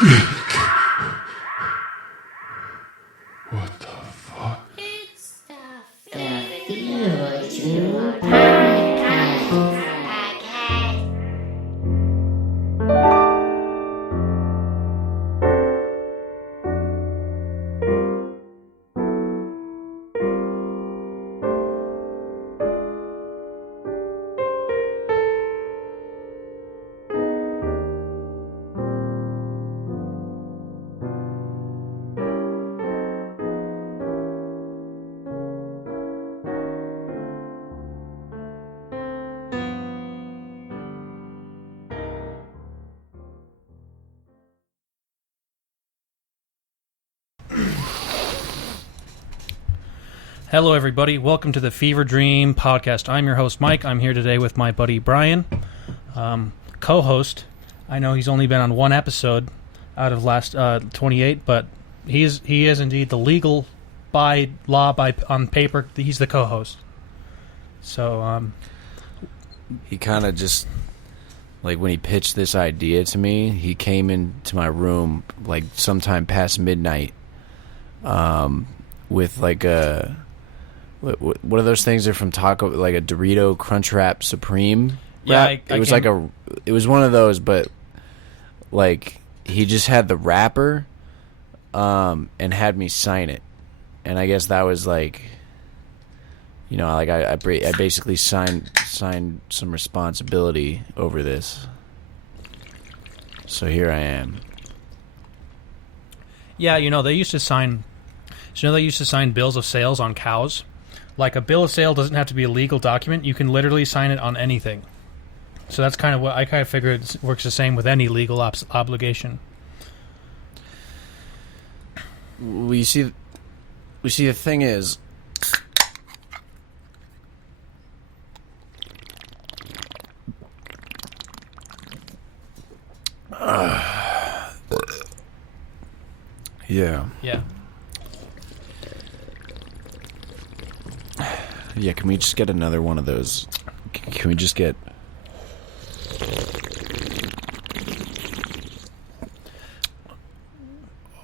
What the fuck? It's the Fever Podcast. Hello, everybody. Welcome to the Fever Dream Podcast. I'm your host, Mike. I'm here today with my buddy, Brian, co-host. I know he's only been on one episode out of last 28, but he is indeed the legal, by law, on paper, he's the co-host. So, he kind of just, like, when he pitched this idea to me, he came into my room, like, sometime past midnight, with, like, what are those things? They're from Taco, like a Dorito Crunchwrap Supreme. yeah, it was it was one of those, but like he just had the wrapper, and had me sign it, and I guess that was like, you know, like I basically signed some responsibility over this. So here I am. yeah, they used to sign. So they used to sign bills of sales on cows. Like, a bill of sale doesn't have to be a legal document. You can literally sign it on anything. So that's kind of what I kind of figured it works the same with any legal obligation. We see the thing is, yeah. Yeah, can we just get another one of those? Can we just get...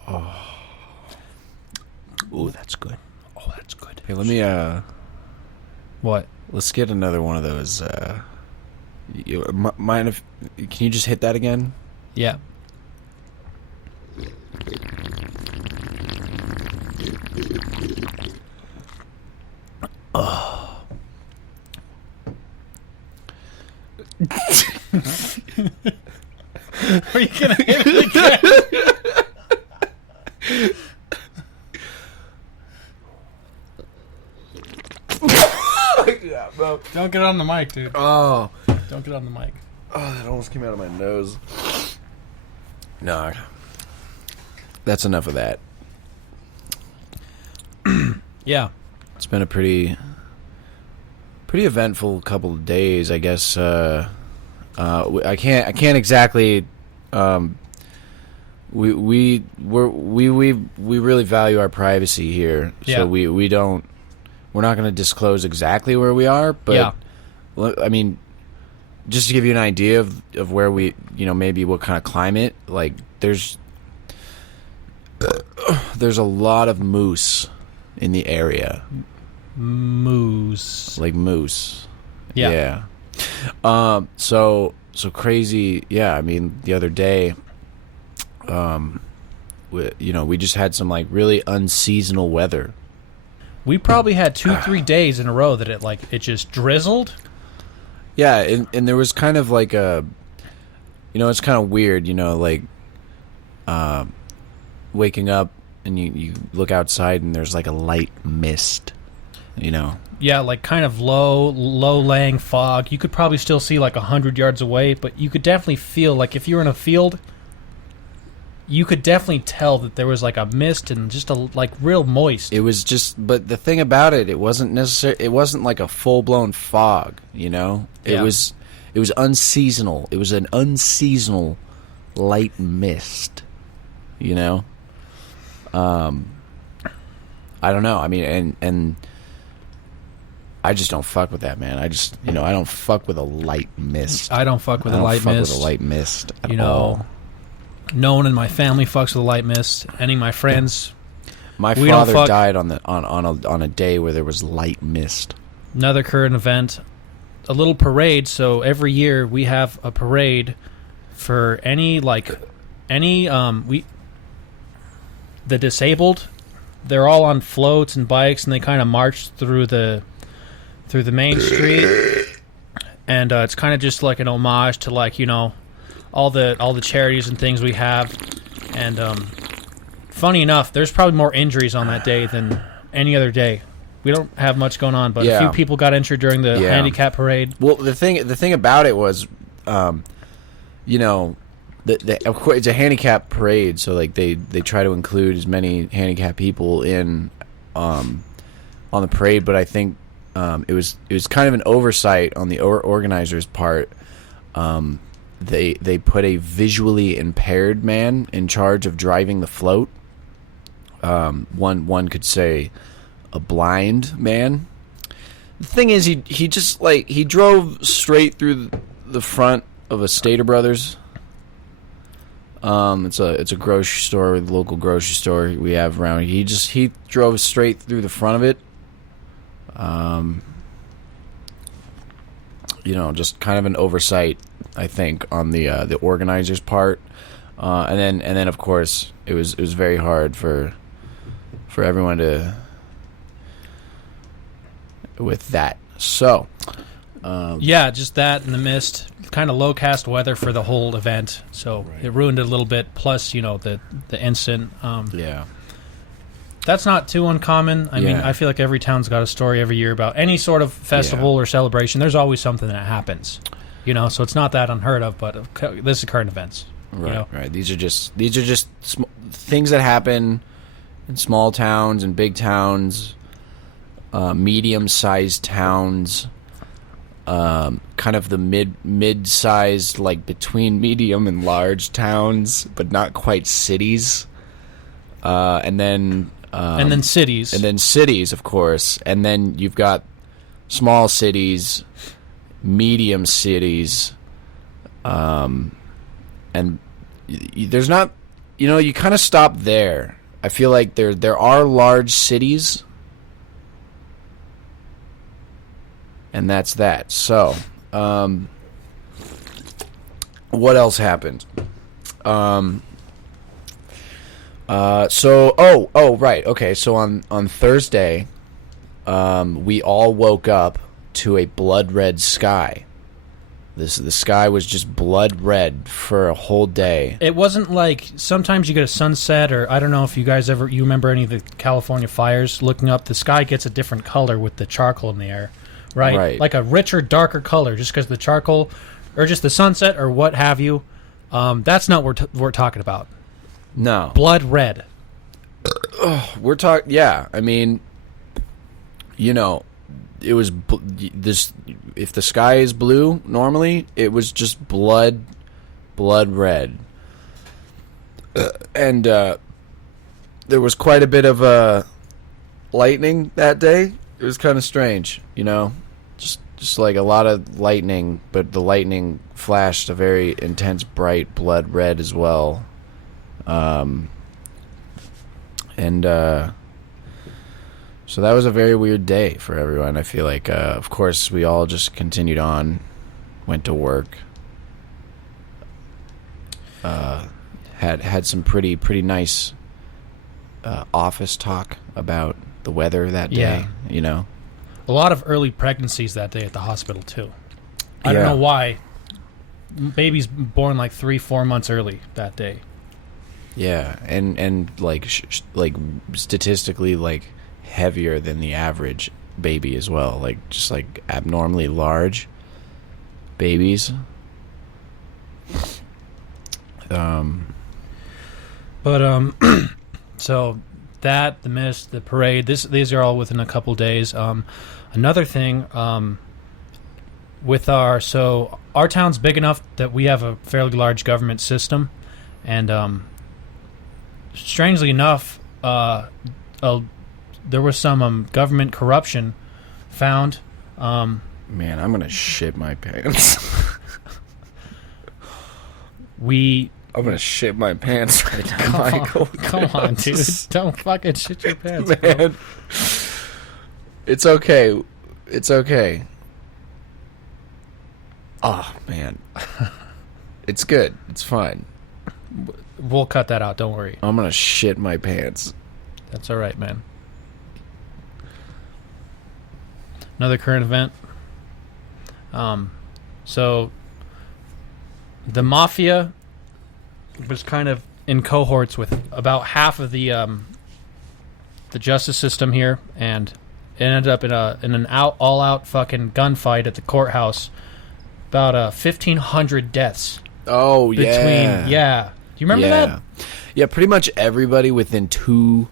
Oh, that's good. Oh, that's good. Hey, let me, What? let's get another one of those, mind if... Can you just hit that again? Yeah. Are you gonna hit it again? Yeah, bro. Don't get on the mic, dude. Oh. Don't get on the mic. Oh, that almost came out of my nose. No. That's enough of that. Yeah. It's been a pretty eventful couple of days, I guess. I can't exactly. We really value our privacy here, Yeah. so we're not going to disclose exactly where we are, but Yeah. I mean, just to give you an idea of where we, maybe what kind of climate, like there's a lot of moose in the area. Moose. Like moose. Yeah. So crazy. Yeah. I mean, the other day, we just had some like really unseasonal weather. We probably had 2-3 days in a row that it just drizzled. Yeah. And there was kind of like it's kind of weird, like, waking up and you look outside and there's like a light mist, Yeah, like kind of low-laying fog. You could probably still see like 100 yards away, but you could definitely feel, like, if you were in a field, you could definitely tell that there was like a mist and just real moist. It was just, but the thing about it, it wasn't like a full-blown fog, It Yeah. was unseasonal. It was an unseasonal light mist, I don't know. I mean, and I just don't fuck with that, man. I just, I don't fuck with a light mist. I don't fuck with a light mist. With a light mist at You know, all. No one in my family fucks with light mist. Any of my friends. My We don't father fuck- died on a day where there was light mist. Another current event, a little parade. So every year we have a parade for the disabled. They're all on floats and bikes, and they kind of march through the main street. And it's kind of just like an homage to, like, you know, all the charities and things we have. And funny enough, there's probably more injuries on that day than any other day. We don't have much going on, but a few people got injured during the handicap parade. Well, the thing about it was, you know, of course it's a handicap parade, so like they try to include as many handicapped people in on the parade. But I think it was kind of an oversight on the organizers' part. They put a visually impaired man in charge of driving the float. One could say a blind man. The thing is, he just like he drove straight through the front of a Stater Brothers. It's a grocery store, the local grocery store we have around. He drove straight through the front of it. You know, just kind of an oversight, I think, on the organizers' part. And then of course it was very hard for everyone to with that. So Yeah, just that and the mist. Kind of low-cast weather for the whole event, so it ruined it a little bit. Plus, you know, the instant. yeah. That's not too uncommon. I mean, I feel like every town's got a story every year about any sort of festival or celebration. There's always something that happens, you know. So it's not that unheard of. But this is current events, Right, you know? right. These are just things that happen in small towns and big towns, medium-sized towns, kind of the mid-sized, like between medium and large towns, but not quite cities. And then cities, of course, and then you've got small cities, medium cities, and there's not, you know, you kind of stop there. I feel like there are large cities, and that's that. So, what else happened? Right. Okay. So on Thursday, we all woke up to a blood red sky. The sky was just blood red for a whole day. it wasn't like sometimes you get a sunset, or I don't know if you guys you remember any of the California fires. Looking up, the sky gets a different color with the charcoal in the air, right? Like a richer, darker color, just because the charcoal, or just the sunset, or what have you. That's not what we're talking about. No. Blood red. We're talking, yeah. I mean, you know, it was this. If the sky is blue normally, it was just blood red, and there was quite a bit of lightning that day. It was kind of strange, you know, just like a lot of lightning, but the lightning flashed a very intense, bright blood red as well. So that was a very weird day for everyone. I feel like, of course, we all just continued on, went to work, had some pretty nice office talk about the weather that day. Yeah. You know, A lot of early pregnancies that day at the hospital too. I don't know why. Baby's born like 3-4 months early that day. yeah, and like like statistically like heavier than the average baby as well, like just like abnormally large babies. So that, the mist, the parade, these are all within a couple days. Another thing, with our town's big enough that we have a fairly large government system, and strangely enough, there was some government corruption found. Man, I'm gonna shit my pants. We I'm gonna shit my pants right now, Michael. Come on, dude. Don't fucking shit your pants, Man. bro. It's okay. It's okay. Oh, man. It's good. It's fine. We'll cut that out. Don't worry. I'm gonna shit my pants. That's all right, man. Another current event. So the mafia was kind of in cohorts with about half of the justice system here, and it ended up in an all out fucking gunfight at the courthouse. About 1,500 deaths. Oh, between, yeah. Do you remember that? Yeah, pretty much everybody within two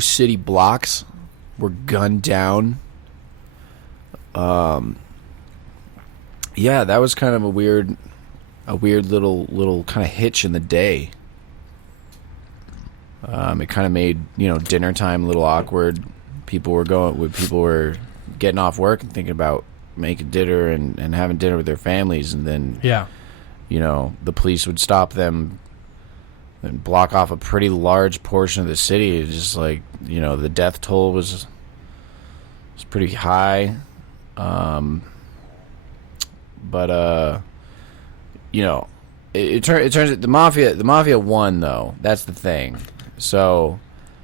city blocks were gunned down. Yeah, that was kind of a weird little kind of hitch in the day. It kind of made, dinner time a little awkward. People were getting off work and thinking about making dinner and having dinner with their families, and then the police would stop them and block off a pretty large portion of the city. It's just like, the death toll was pretty high. But it turns out the mafia won, though. That's the thing. So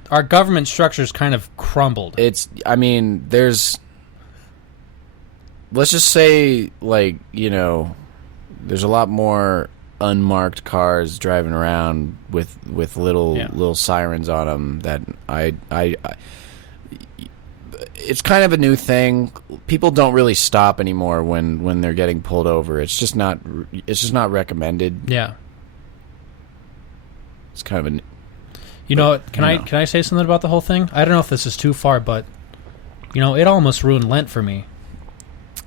our government structure's kind of crumbled. Let's just say, there's a lot more unmarked cars driving around with little sirens on them. That it's kind of a new thing. People don't really stop anymore when they're getting pulled over. It's just not recommended. Yeah. It's kind of can I say something about the whole thing? I don't know if this is too far, but it almost ruined Lent for me.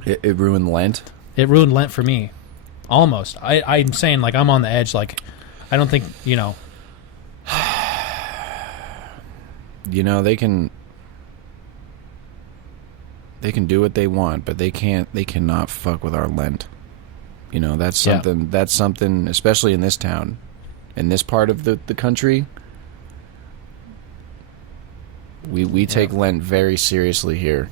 It ruined Lent? It ruined Lent for me. Almost. I'm saying, I'm on the edge. I don't think, they can do what they want, but they cannot fuck with our Lent. That's something, especially in this town, in this part of the country. We take Lent very seriously here.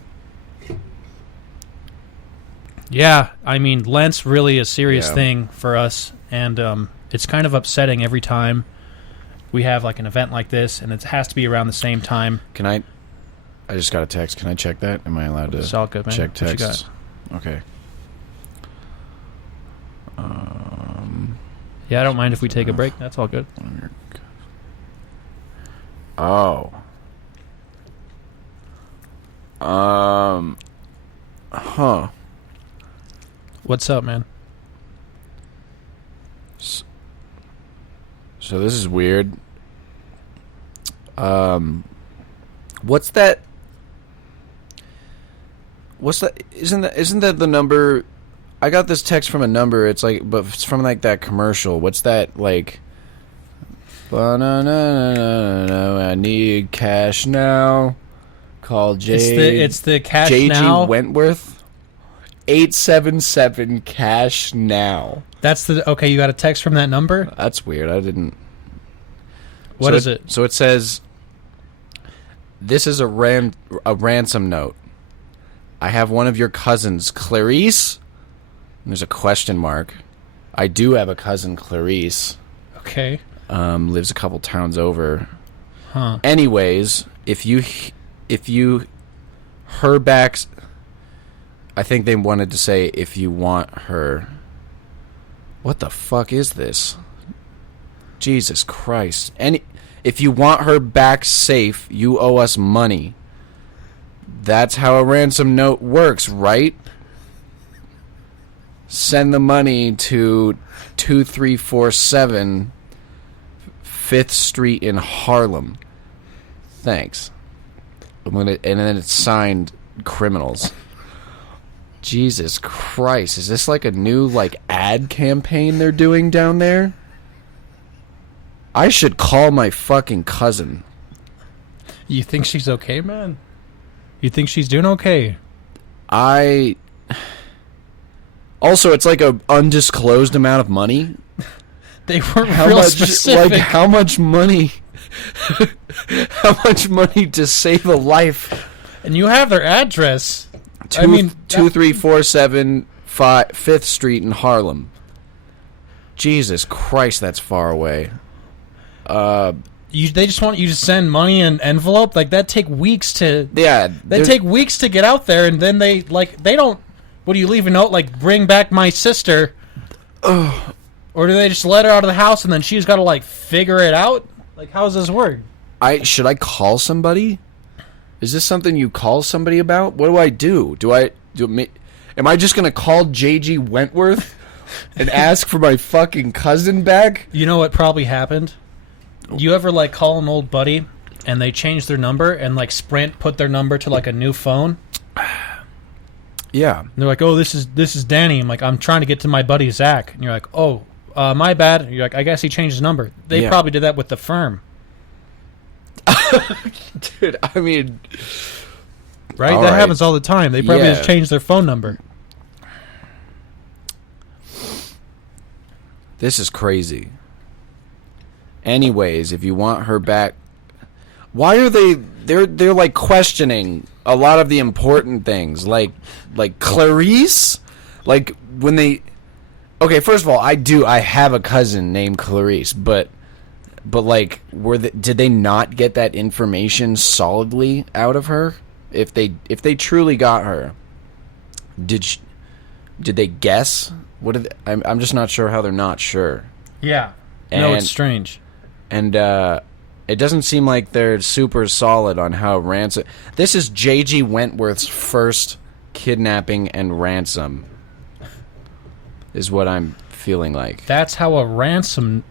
Yeah, I mean, Lent's really a serious thing for us, and it's kind of upsetting every time we have an event like this, and it has to be around the same time. I just got a text. Can I check that? Am I allowed to it's all good, man. check What you texts? got? Okay. Yeah, I don't mind if we take a break. That's all good. Oh. Huh. What's up, man? So this is weird. What's that? Isn't that the number? I got this text from a number. It's but it's from that commercial. What's that like? I need cash now. Call J. It's the cash JG now. Wentworth. 877 cash now. That's okay. You got a text from that number. That's weird. I didn't. What is it? So it says, "This is a ransom note. I have one of your cousins, Clarice." And there's a question mark. I do have a cousin, Clarice. Okay. Lives a couple towns over. Huh. Anyways, if you her back, I think they wanted to say if you want her. What the fuck is this? Jesus Christ. If you want her back safe, you owe us money. That's how a ransom note works, right? Send the money to 2347 5th Street in Harlem. Thanks. And then it's signed Criminals. Jesus Christ. Is this a new ad campaign they're doing down there? I should call my fucking cousin. You think she's okay, man? You think she's doing okay? Also, it's a undisclosed amount of money. They weren't real specific. Like, how much money? How much money to save a life? And you have their address. 2347 5th Street in Harlem. Jesus Christ, that's far away. They just want you to send money in an envelope? Like, that take weeks to... Yeah. They take weeks to get out there, and then they don't... What, do you leave a note, like, bring back my sister? Or do they just let her out of the house, and then she's got to, like, figure it out? Like, how does this work? Should I call somebody? Is this something you call somebody about? What do? Am I just going to call J.G. Wentworth and ask for my fucking cousin back? You know what probably happened? You ever, like, call an old buddy, and they change their number, and, like, Sprint put their number to, like, a new phone? Yeah. And they're like, oh, this is Danny. I'm like, I'm trying to get to my buddy Zach. And you're like, oh, my bad. And you're like, I guess he changed his number. They probably did that with the firm. Dude, I mean... Right? That happens all the time. They probably just changed their phone number. This is crazy. Anyways, if you want her back... Why are they're like questioning a lot of the important things, like Clarice, like when they. Okay, first of all, I have a cousin named Clarice, but like, did they not get that information solidly out of her? If they truly got her, did they guess? I'm just not sure how they're not sure. Yeah, no, it's strange, and it doesn't seem like they're super solid on how ransom... This is J.G. Wentworth's first kidnapping and ransom, is what I'm feeling like. That's how a ransom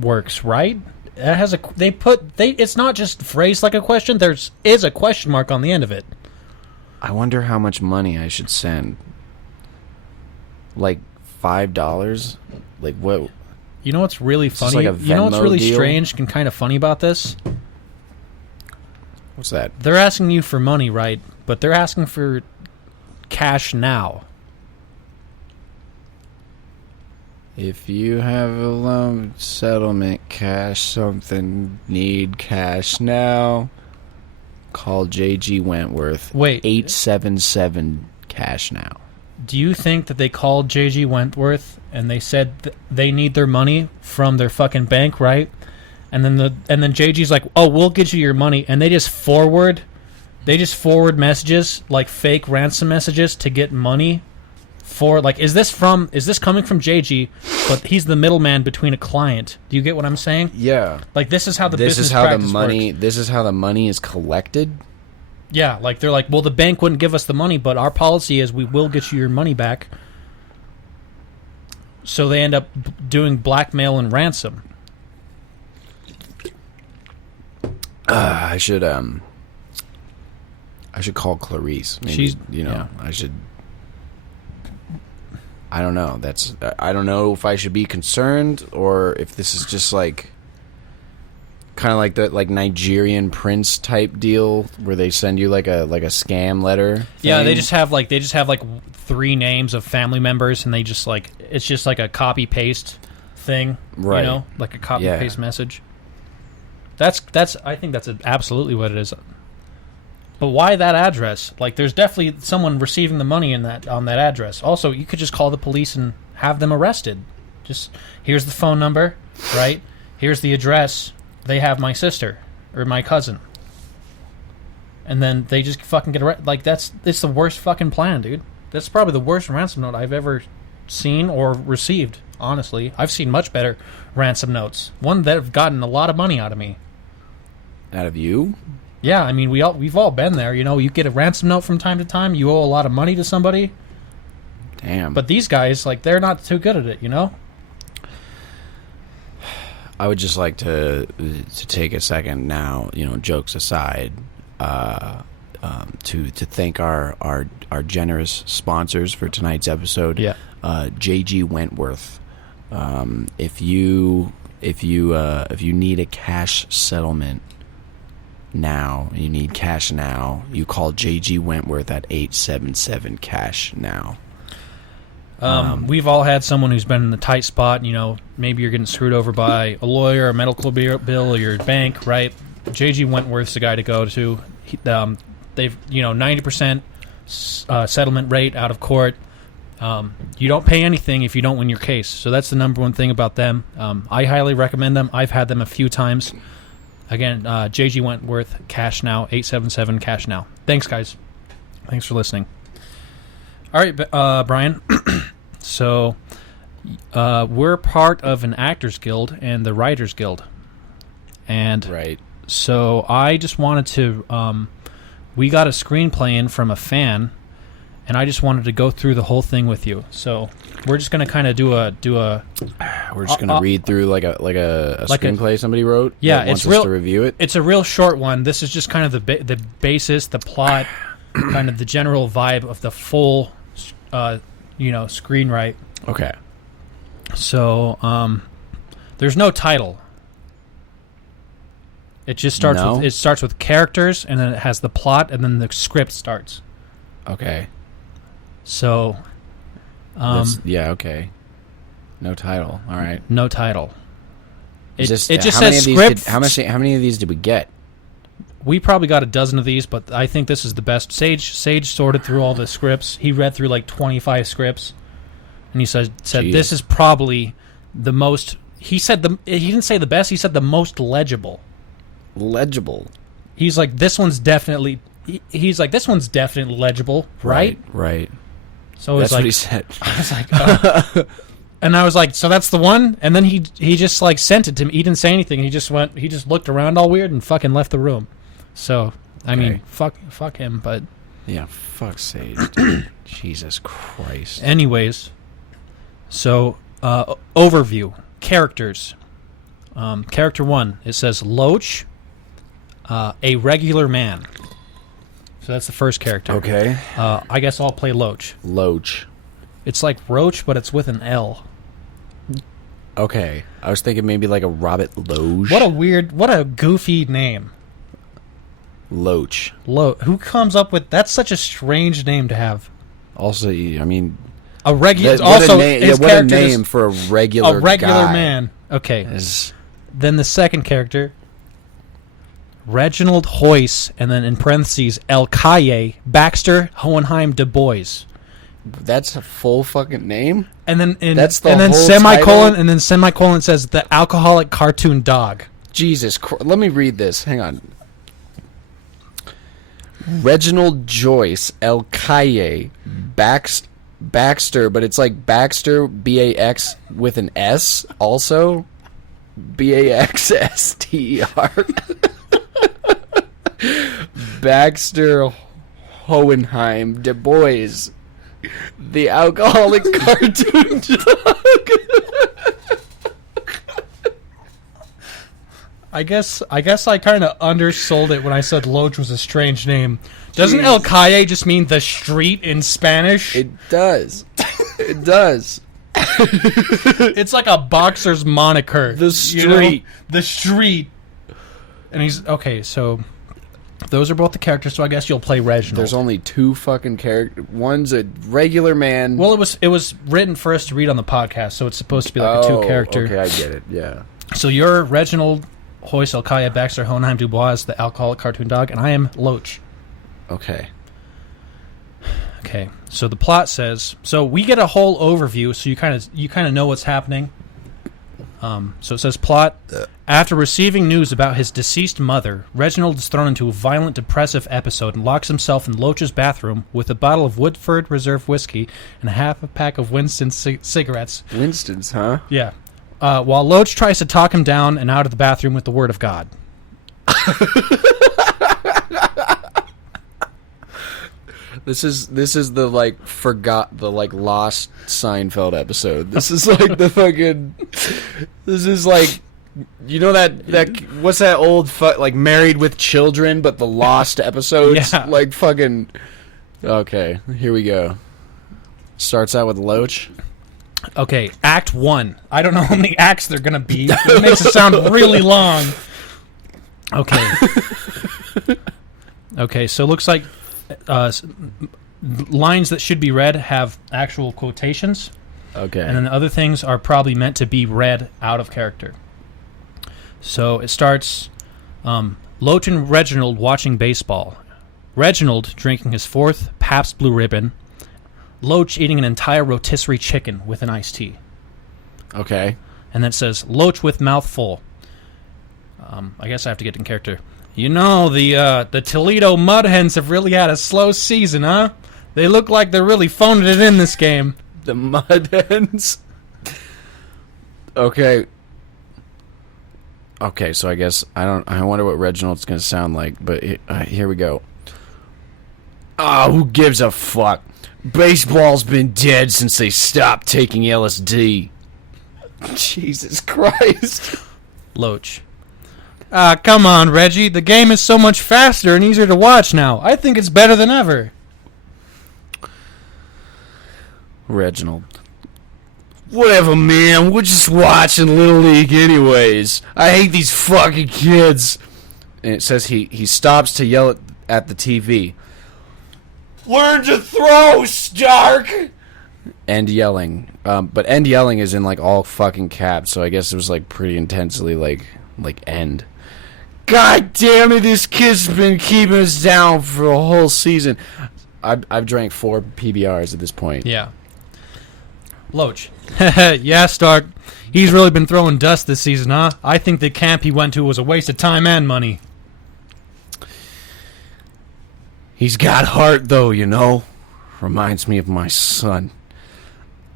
works, right? It has it's not just phrased like a question. There is a question mark on the end of it. I wonder how much money I should send. Like $5? Like what... You know what's really funny? Like you know what's really deal? strange and kind of funny about this? What's that? They're asking you for money, right? But they're asking for cash now. If you have a loan settlement cash something, need cash now, call J.G. Wentworth. Wait. 877 cash now. Do you think that they called J.G. Wentworth and they said they need their money from their fucking bank, right? And then J.G.'s like, "Oh, we'll get you your money," and they just forward messages, like fake ransom messages, to get money for, like, is this coming from J.G., but he's the middleman between a client. Do you get what I'm saying? Yeah. Like, this is how this is how the money works. This is how the money is collected. Yeah, like they're like, well, the bank wouldn't give us the money, but our policy is we will get you your money back. So they end up doing blackmail and ransom. I should call Clarice. Maybe, I should. I don't know. I don't know if I should be concerned or if this is just like kind of like the Nigerian prince type deal where they send you like a scam letter thing. Yeah, they just have like 3 names of family members, and they just like, it's just like a copy paste thing, right? You know, like a copy paste message. That's I think that's absolutely what it is. But why that address? Like, there's definitely someone receiving the money on that address. Also, you could just call the police and have them arrested. Just, here's the phone number, right? Here's the address. They have my sister or my cousin. And then they just fucking get arrested. Like, it's the worst fucking plan, dude. That's probably the worst ransom note I've ever seen or received, honestly. I've seen much better ransom notes. One that have gotten a lot of money out of me. Out of you? Yeah, I mean, we've all been there. You know, you get a ransom note from time to time. You owe a lot of money to somebody. Damn. But these guys, like, they're not too good at it, you know? I would just like to take a second now, jokes aside, to thank our generous sponsors for tonight's episode. Yeah. J.G. Wentworth. If you need a cash settlement now, you need cash now, you call J.G. Wentworth at 877 cash now. We've all had someone who's been in a tight spot. Maybe you're getting screwed over by a lawyer, a medical bill, or your bank, right? J.G. Wentworth's the guy to go to. They've 90% settlement rate out of court. You don't pay anything if you don't win your case. So that's the number one thing about them. I highly recommend them. I've had them a few times. Again, J.G. Wentworth, Cash Now, 877 Cash Now. Thanks, guys. Thanks for listening. All right, Brian. So we're part of an Actors Guild and the Writers Guild. And Right. so I just wanted to... we got a screenplay in from a fan, and I just wanted to go through the whole thing with you. So we're just going to kind of do a. We're just gonna read through like a screenplay somebody wrote. Yeah, that wants it's real. us to review it. It's a real short one. This is just kind of the basis, the plot, kind of the general vibe of the full, screenwrite. Okay. So there's no title. It just starts No? with characters, and then it has the plot, and then the script starts. Okay. So, okay. No title. All right. no title. It Is just how many says of these script. how many of these did we get? We probably got a dozen of these, but I think this is the best. Sage sorted through all the scripts. He read through like 25 scripts, and he said Jeez. this is probably the most. He didn't say the best. He said the most legible. Legible. He's like, this one's definitely. He's like, this one's definitely legible, right? Right. So That's it's like, what he said. I was like, and I was like, so that's the one. And then he just like sent it to me. He didn't say anything. He just looked around all weird and fucking left the room. So I mean, fuck him. But Yeah. Fuck's sake, dude. Jesus Christ. anyways, so overview characters. Character 1. It says Loach, a regular man. So that's the first character. Okay. I guess I'll play Loach. Loach. It's like Roach, but it's with an L. Okay. I was thinking maybe like a Robert Loge. What a goofy name. Loach. Who comes up with... That's such a strange name to have. Also, I mean... A regular... What Also, a his character name is for a regular guy. man. Okay. Is- Then the second character... Reginald Hoyce, and then in parentheses, El Calle, Baxter, Hohenheim, Du Bois. That's a full fucking name? And then That's the and then whole semicolon, title? and then semicolon says the alcoholic cartoon dog. Jesus Christ. Let me read this. Hang on. Reginald Joyce, El Calle, Baxter, but it's like Baxter, B-A-X with an S also. B-A-X-S-T-E-R. Baxter, Hohenheim, Du Bois, the alcoholic cartoon dog. I guess I kind of undersold it when I said Loach was a strange name. Doesn't Jeez. El Calle just mean the street in Spanish? It does. It does. It's like a boxer's moniker. The street. The street. And he's... Okay, so... Those are both the characters, so I guess you'll play Reginald. There's only two fucking characters. One's a regular man. Well, it was written for us to read on the podcast, so it's supposed to be like a two-character. Okay, I get it. Yeah. So you're Reginald Hoyce, El Calle, Baxter, Hohenheim, Du Bois, the alcoholic cartoon dog, and I am Loach. Okay. Okay, so the plot says... So we get a whole overview, so you kind of know what's happening. So it says plot. After receiving news about his deceased mother, Reginald is thrown into a violent depressive episode and locks himself in Loach's bathroom with a bottle of Woodford Reserve whiskey and a half a pack of Winston cigarettes. Winston's, huh? Yeah. While Loach tries to talk him down and out of the bathroom with the word of God. This is the lost Seinfeld episode. This is like the fucking. This is like, you know that what's that old like Married with Children, but the lost episodes. Yeah. Like fucking. Okay, here we go. Starts out with Loach. Okay, Act 1. I don't know how many acts they're going to be. It makes it sound really long. Okay. Okay, so it looks like lines that should be read have actual quotations, Okay. and then the other things are probably meant to be read out of character. So it starts, Loach and Reginald watching baseball. Reginald drinking his 4th Pabst Blue Ribbon. Loach eating an entire rotisserie chicken with an iced tea. Okay. And then it says, Loach with mouth full. I guess I have to get in character. You know, the Toledo Mud Hens have really had a slow season, huh? They look like they're really phoning it in this game. The Mud Hens. Okay. Okay, so I guess I wonder what Reginald's going to sound like, but here we go. Ah, who gives a fuck? Baseball's been dead since they stopped taking LSD. Jesus Christ. Loach. Come on, Reggie. The game is so much faster and easier to watch now. I think it's better than ever. Reginald. Whatever, man. We're just watching Little League anyways. I hate these fucking kids. And it says he stops to yell at the TV. Learn to throw, Stark! End yelling. But end yelling is in, like, all fucking caps, so I guess it was, like, pretty intensely, like end. God damn it, this kid's been keeping us down for a whole season. I've drank 4 PBRs at this point. Yeah. Loach. Yeah, Stark. He's really been throwing dust this season, huh? I think the camp he went to was a waste of time and money. He's got heart, though, you know. Reminds me of my son.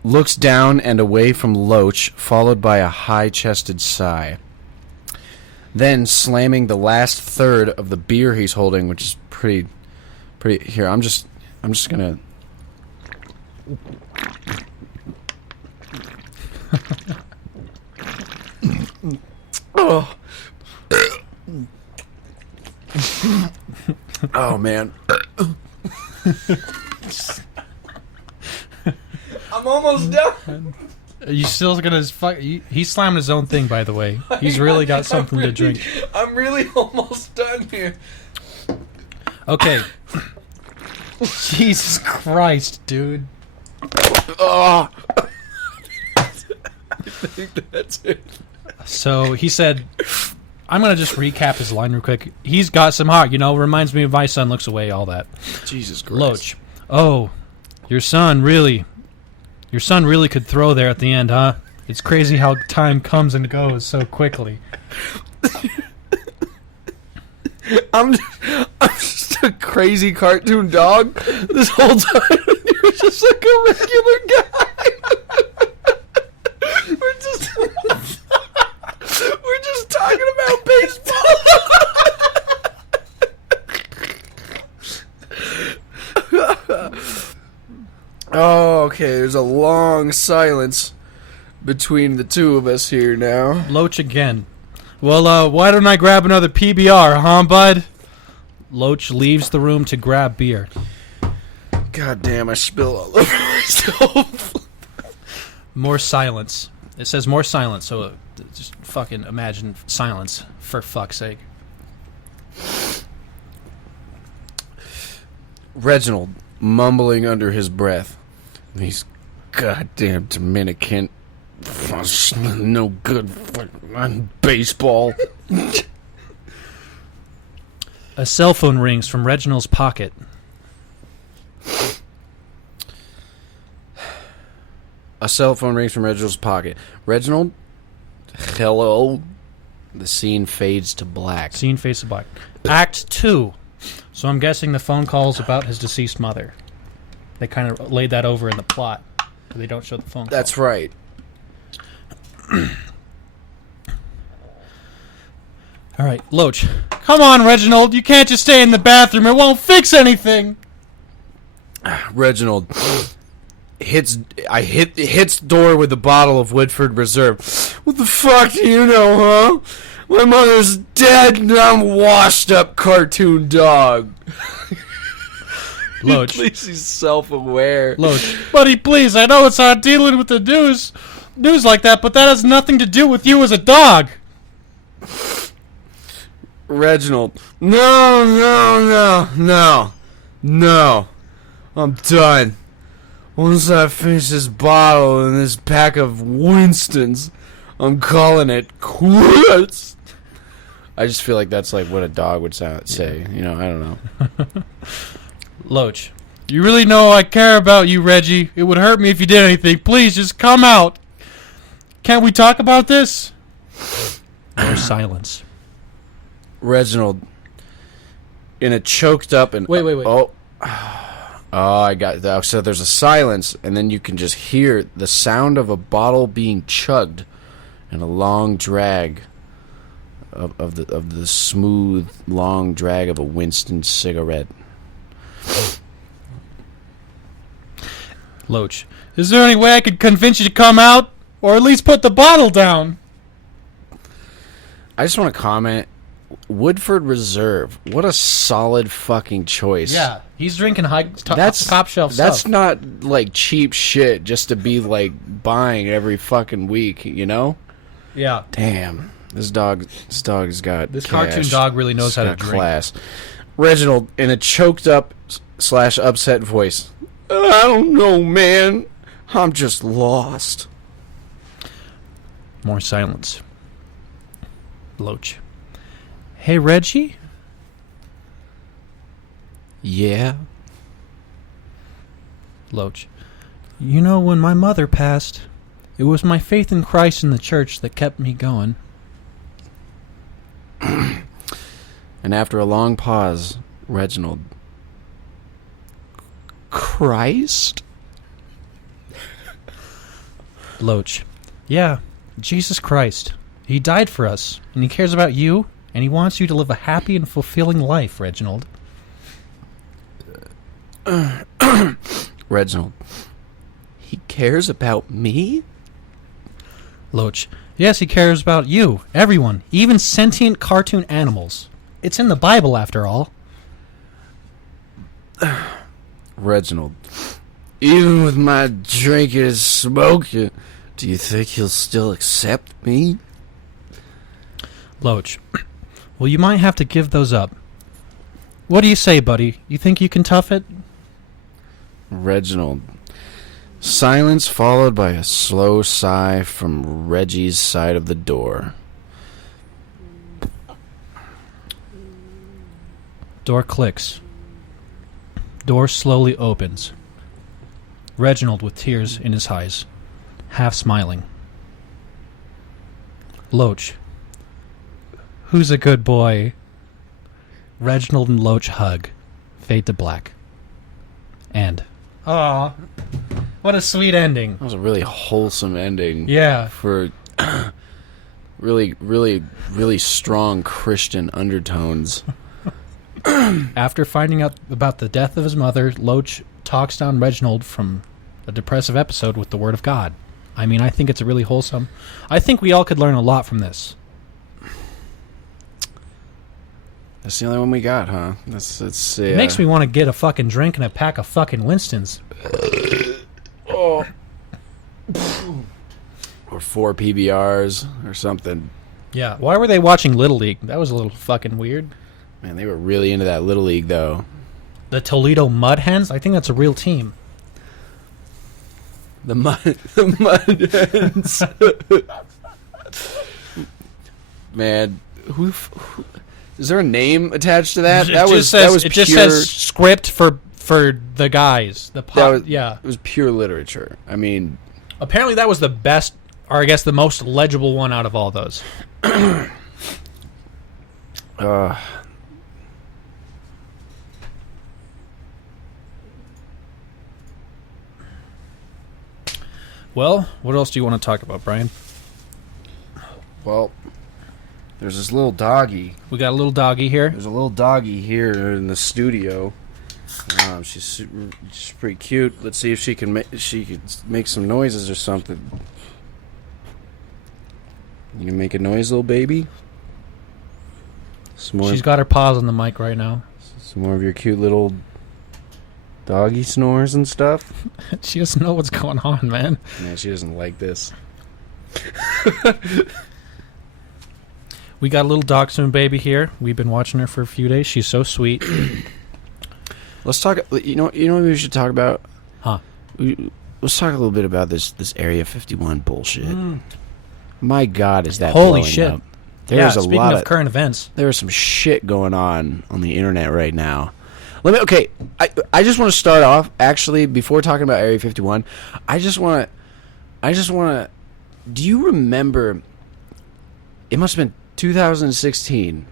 Looks down and away from Loach, followed by a high-chested sigh. Then slamming the last third of the beer he's holding, which is pretty. Here, I'm just gonna. Oh. Oh man. I'm almost done. You still gonna he's slamming his own thing, by the way. He's really got something to drink. I'm really almost done here. Okay. Jesus Christ, dude. Oh. I think that's it. So he said, I'm going to just recap his line real quick. He's got some heart, you know, reminds me of my son, looks away, all that. Jesus Christ. Loach. Oh, your son really could throw there at the end, huh? It's crazy how time comes and goes so quickly. I'm just a crazy cartoon dog this whole time. You're just like a regular guy. We're just talking about baseball. Oh, okay. There's a long silence between the two of us here now. Loach again. Well, why don't I grab another PBR, huh, bud? Loach leaves the room to grab beer. God damn, I spill all over myself. More silence. It says more silence, so just fucking imagine silence, for fuck's sake. Reginald, mumbling under his breath. These goddamn Dominican... no good on baseball. A cell phone rings from Reginald's pocket. A cell phone rings from Reginald's pocket. Reginald? Hello? The scene fades to black. Scene fades to black. Act 2. So I'm guessing the phone call's about his deceased mother. They kind of laid that over in the plot, but they don't show the phone call. That's right. All right, Loach. Come on, Reginald. You can't just stay in the bathroom. It won't fix anything. Reginald hits door with a bottle of Woodford Reserve. What the fuck do you know, huh? My mother's dead and I'm a washed up cartoon dog. Loach. At least he's self-aware. Loach. Buddy, please, I know it's hard dealing with the news like that, but that has nothing to do with you as a dog. Reginald. No. I'm done. Once I finish this bottle and this pack of Winstons, I'm calling it quits. I just feel like that's like what a dog would say. You know, I don't know. Loach, you really know I care about you, Reggie. It would hurt me if you did anything. Please, just come out. Can't we talk about this? More silence. Reginald, in a choked up and... Wait. Oh, I got that. So there's a silence, and then you can just hear the sound of a bottle being chugged and a long drag of the smooth, long drag of a Winston cigarette. Loach, is there any way I could convince you to come out? Or at least put the bottle down? I just want to comment, Woodford Reserve, what a solid fucking choice. Yeah, he's drinking top shelf stuff. That's not like cheap shit just to be like buying every fucking week, you know? Yeah. Damn. This dog's got This cash. cartoon dog really knows how to drink. Class. Reginald, in a choked up / upset voice, I don't know, man. I'm just lost. More silence. Loach. Hey, Reggie? Yeah? Loach. You know, when my mother passed, it was my faith in Christ and the church that kept me going. And after a long pause, Reginald. Christ? Loach. Yeah, Jesus Christ. He died for us, and he cares about you, and he wants you to live a happy and fulfilling life, Reginald. Reginald. He cares about me? Loach. Yes, he cares about you, everyone, even sentient cartoon animals. It's in the Bible, after all. Reginald. Even with my drinking and smoking, do you think he'll still accept me? Loach. Well, you might have to give those up. What do you say, buddy? You think you can tough it? Reginald. Silence followed by a slow sigh from Reggie's side of the door. Door clicks. Door slowly opens. Reginald with tears in his eyes, half smiling. Loach. Who's a good boy? Reginald and Loach hug. Fade to black. And... Aw. What a sweet ending. That was a really wholesome ending. Yeah. For really, really, really strong Christian undertones. After finding out about the death of his mother, Loach talks down Reginald from a depressive episode with the Word of God. I mean, I think it's a really wholesome... I think we all could learn a lot from this. That's the only one we got, huh? That's It makes me want to get a fucking drink and a pack of fucking Winstons. Oh. Or 4 PBRs or something. Yeah. Why were they watching Little League? That was a little fucking weird. Man, they were really into that Little League, though. The Toledo Mud Hens? I think that's a real team. The Mud Hens. Man, who is there a name attached to that? It just says script for the guys. Yeah. It was pure literature. I mean, apparently that was the best, or I guess the most legible one out of all those. Well, what else do you want to talk about, Brian? Well, there's this little doggy. We got a little doggy here. There's a little doggy here in the studio. She's pretty cute. Let's see if she can make some noises or something. You can make a noise, little baby? She's got her paws on the mic right now. Some more of your cute little doggy snores and stuff. She doesn't know what's going on, man. Man, she doesn't like this. We got a little dachshund baby here. We've been watching her for a few days. She's so sweet. Let's talk. You know what we should talk about? Huh? Let's talk a little bit about this Area 51 bullshit. My God, is that Holy blowing shit! up? There's a speaking lot of current events, there's some shit going on the internet right now. I just want to start off, actually, before talking about Area 51. I just want to. Do you remember? It must have been 2016.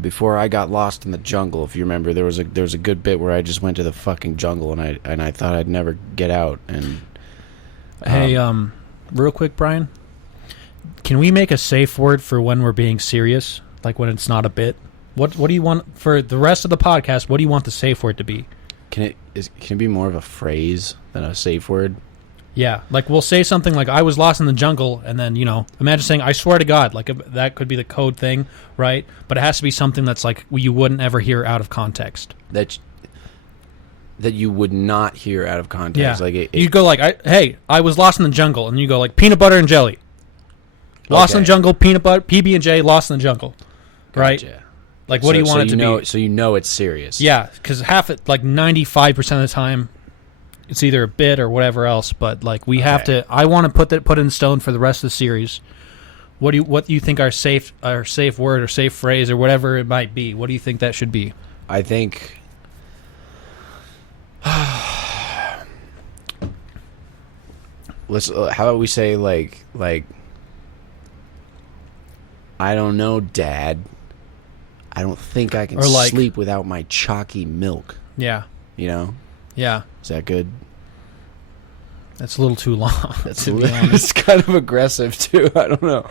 Before I got lost in the jungle, if you remember, there was a good bit where I just went to the fucking jungle and I thought I'd never get out. And hey, real quick, Brian, can we make a safe word for when we're being serious, like when it's not a bit? What do you want for the rest of the podcast? What do you want the safe word to be? Can it be more of a phrase than a safe word? Yeah, like we'll say something like "I was lost in the jungle," and then imagine saying "I swear to God," like that could be the code thing, right? But it has to be something that's like you wouldn't ever hear out of context. That you would not hear out of context. Yeah, like you go like, "Hey, I was lost in the jungle," and you go like peanut butter and jelly. Lost in the jungle, peanut butter, PB&J, lost in the jungle, right? Gotcha. Like, what do you want it to be? So you know it's serious. Yeah, because 95% of the time, it's either a bit or whatever else. But like, we have to. I want to put in stone for the rest of the series. What do you think our safe word or safe phrase or whatever it might be? What do you think that should be? I think. Let's. How about we say like. I don't know, Dad. I don't think I can sleep without my chalky milk. Yeah. You know? Yeah. Is that good? That's a little too long. It's kind of aggressive, too. I don't know.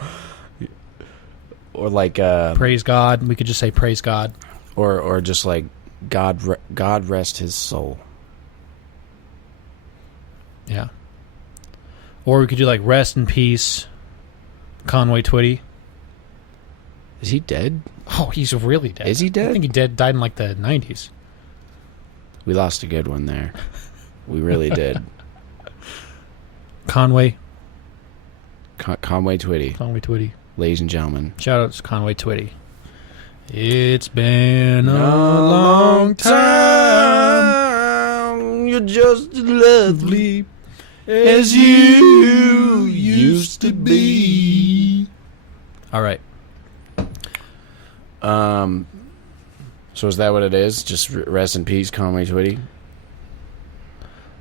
Or like... praise God. We could just say praise God. Or just like, God rest his soul. Yeah. Or we could do like rest in peace, Conway Twitty. Is he dead? Oh, he's really dead. Is he dead? I think he died in like the 90s. We lost a good one there. We really did. Conway. Conway Twitty. Conway Twitty. Ladies and gentlemen. Shout out to Conway Twitty. It's been a long time. You're just as lovely as you used to be. All right. So is that what it is? Just rest in peace, Conway Twitty?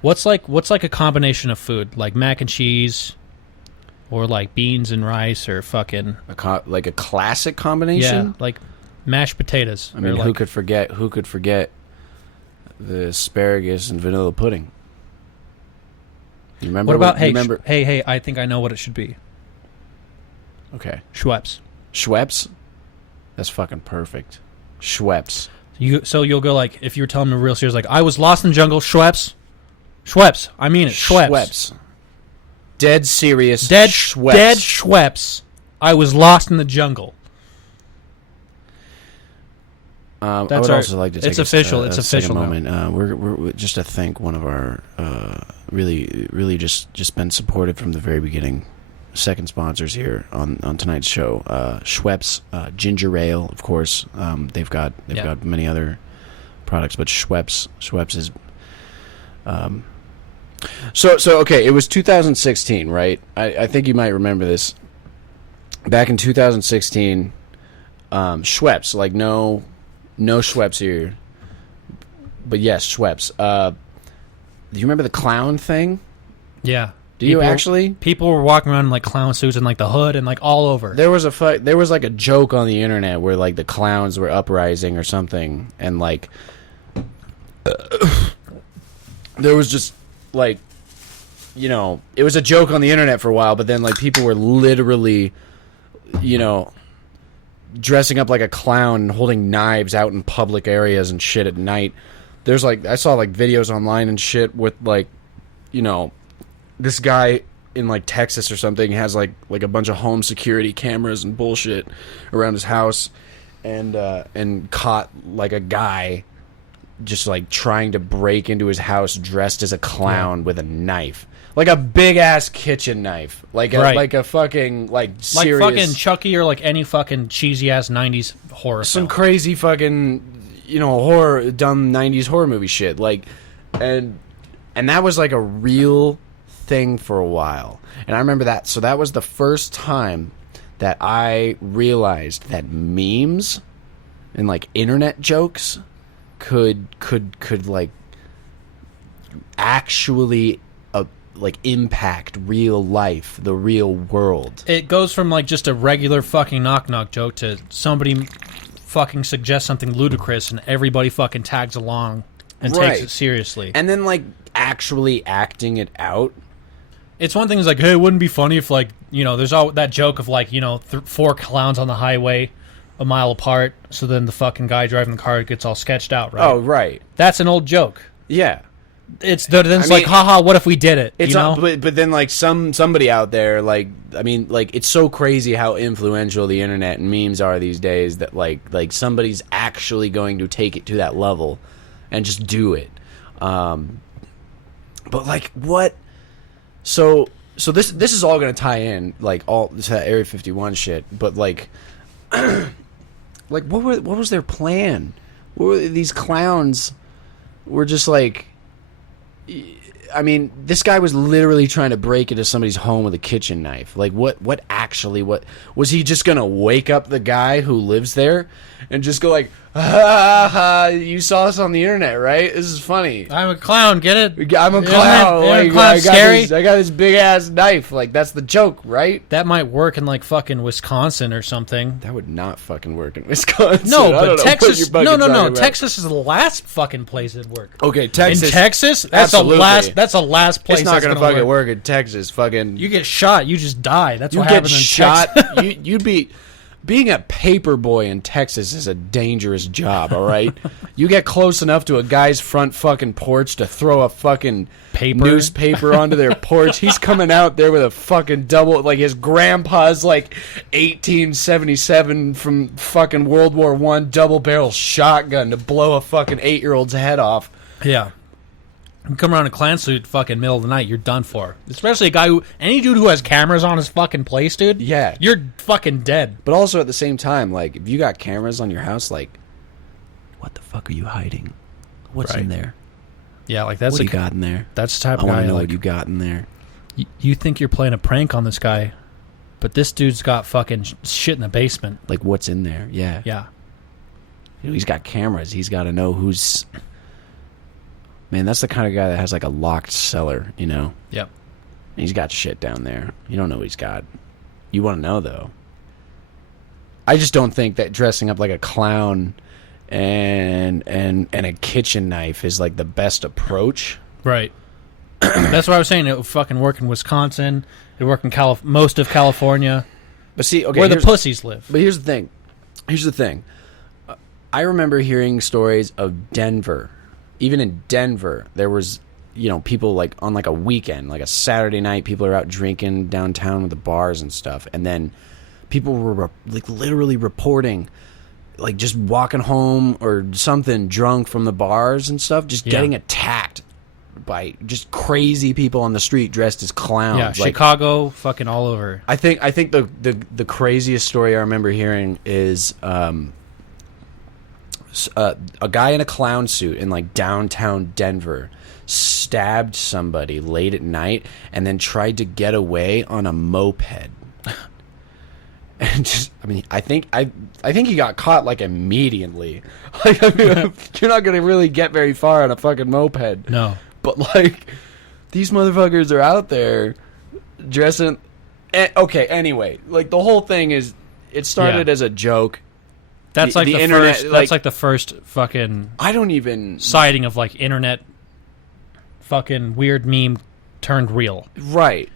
What's like a combination of food? Like mac and cheese or like beans and rice or fucking like a classic combination? Yeah, like mashed potatoes. I mean, who could forget the asparagus and vanilla pudding? You remember what about remember? Hey, I think I know what it should be. Okay. Schweppes. Schweppes? That's fucking perfect. Schweppes. So you'll go like, if you were telling me real serious, like, I was lost in the jungle, Schweppes. Schweppes. I mean it. Schweppes. Schweppes. Dead serious. Dead Schweppes. Dead Schweppes. I was lost in the jungle. I would also like to take it's official. It's official moment. We're just to thank one of our really just been supportive from the very beginning. Second sponsors here on tonight's show. Schweppes ginger ale, of course. They've got many other products, but Schweppes is. So okay, it was 2016, right? I think you might remember this. Back in 2016, Schweppes, like no Schweppes here, but yes, Schweppes. Do you remember the clown thing? Yeah. Do you actually? People were walking around in like clown suits and like the hood and like all over. There was like a joke on the internet where like the clowns were uprising or something, and like there was just like, you know, it was a joke on the internet for a while, but then like people were literally, you know, dressing up like a clown and holding knives out in public areas and shit at night. There's like, I saw like videos online and shit with like, you know, this guy in like Texas or something has like a bunch of home security cameras and bullshit around his house, and caught like a guy just like trying to break into his house dressed as a clown with a knife, like a big ass kitchen knife, like a fucking like serious, like fucking Chucky or like any fucking cheesy ass 90s horror some film. crazy fucking, horror, dumb 90s horror movie shit. Like, and that was like a real thing for a while. And I remember that. So that was the first time that I realized that memes and like internet jokes could like actually like impact real life, the real world. It goes from like just a regular fucking knock joke to somebody fucking suggests something ludicrous and everybody fucking tags along and takes it seriously. And then like actually acting it out. It's one thing is like, hey, it wouldn't be funny if like, there's all that joke of like, 4 clowns on the highway a mile apart, so then the fucking guy driving the car gets all sketched out, right? Oh, right. That's an old joke. Yeah. It's like, haha, what if we did it? It's but then like somebody out there, like, I mean, like, it's so crazy how influential the internet and memes are these days that like somebody's actually going to take it to that level and just do it. But like what? So this is all going to tie in like all to that Area 51 shit. But like, like what was their plan? What were these clowns? Were just like. I mean, this guy was literally trying to break into somebody's home with a kitchen knife. Like, what was he just gonna wake up the guy who lives there and just go like, ha ha, you saw us on the internet, right? This is funny. I'm a clown, get it? I'm a clown. Like, I got this big ass knife. Like, that's the joke, right? That might work in like fucking Wisconsin or something. That would not fucking work in Wisconsin. No, but Texas. No. Texas is the last fucking place it'd work. Okay, Texas. In Texas, that's absolutely. That's the last place. It's not gonna fucking work in Texas. Fucking. You get shot, you just die. That's what happens happens in shot. Texas. You'd be. Being a paper boy in Texas is a dangerous job, all right? You get close enough to a guy's front fucking porch to throw a fucking newspaper onto their porch. He's coming out there with a fucking double, like his grandpa's like 1877 from fucking World War I double-barrel shotgun to blow a fucking 8-year-old's head off. Yeah. You come around in a clan suit fucking middle of the night, you're done for. Especially any dude who has cameras on his fucking place, dude. Yeah. You're fucking dead. But also at the same time, like, if you got cameras on your house, like, what the fuck are you hiding? What's in there? Yeah, like that's what you got in there? That's the type of guy. I want to know like, what you got in there. You think you're playing a prank on this guy, but this dude's got fucking shit in the basement. Like, what's in there? Yeah. Yeah. He's got cameras. He's got to know who's... Man, that's the kind of guy that has like a locked cellar, Yep. He's got shit down there. You don't know what he's got. You want to know, though. I just don't think that dressing up like a clown and a kitchen knife is like the best approach. Right. That's what I was saying. It would fucking work in Wisconsin. It would work in most of California. But see, okay, where the pussies live. But here's the thing. I remember hearing stories of Denver. Even in Denver, there was, people like on like a weekend, like a Saturday night, people are out drinking downtown with the bars and stuff. And then people were like literally reporting, like just walking home or something drunk from the bars and stuff, just getting attacked by just crazy people on the street dressed as clowns. Yeah, like, Chicago, fucking all over. I think the craziest story I remember hearing is a guy in a clown suit in like downtown Denver stabbed somebody late at night and then tried to get away on a moped. And just, I think he got caught like immediately. Like, you're not gonna really get very far on a fucking moped. No. But like, these motherfuckers are out there dressing. Okay, anyway, like the whole thing is, it started as a joke. That's like the internet, first. That's like the first fucking. I don't even sighting of like internet. Fucking weird meme turned real. Right,